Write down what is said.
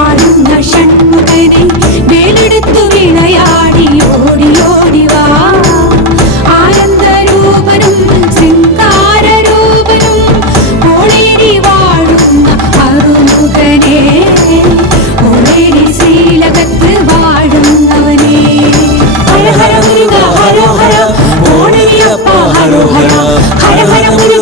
വാഴുന്ന ഷൺമുഖനെ വേലെടുത്തു വിളയാടി ഓടി ഓടി വാ ആനന്ദരൂപനും സിംഗാരരൂപനും ഓളേരി വാഴുന്ന അറുമുഖനെ ഓളേരി ശ്രീലകത്ത് വാഴുന്നവനെ ഹര ഹര മുരുക ഹര ഹര ഓണരിയപ്പ ഹര ഹര ഹര ഹര മുരുക